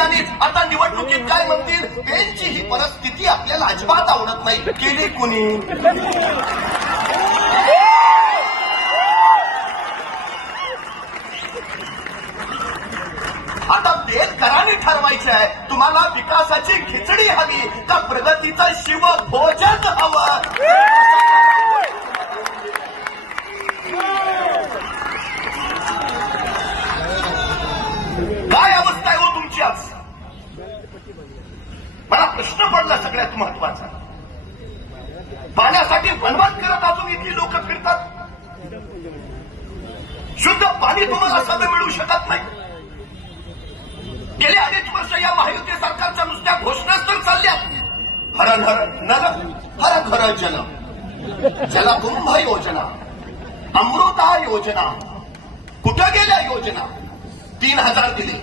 आणि आता निवडणुकीत काय म्हणतील त्यांची ही परिस्थिती आपल्याला अजिबात आवडत नाही. केली कुणी? आता बेलकरांनी ठरवायचं आहे तुम्हाला विकासाची खिचडी हवी का प्रगतीचं शिवभोजन हवं. काय अवस्था आहे हो तुमची आज? मला प्रश्न पडला सगळ्यात महत्वाचा. पाण्यासाठी वनवास करत असून इथली लोक फिरतात. शुद्ध पाणी तुम्हाला साधं मिळू शकत नाही. गेले अनेक वर्ष या महायुती सरकारच्या नुसत्या घोषणाच तर चालल्या. हर हर नर हर घर जल जलकुंभ योजना, अमृता योजना, कुठं गेल्या योजना? 3,000 दिले.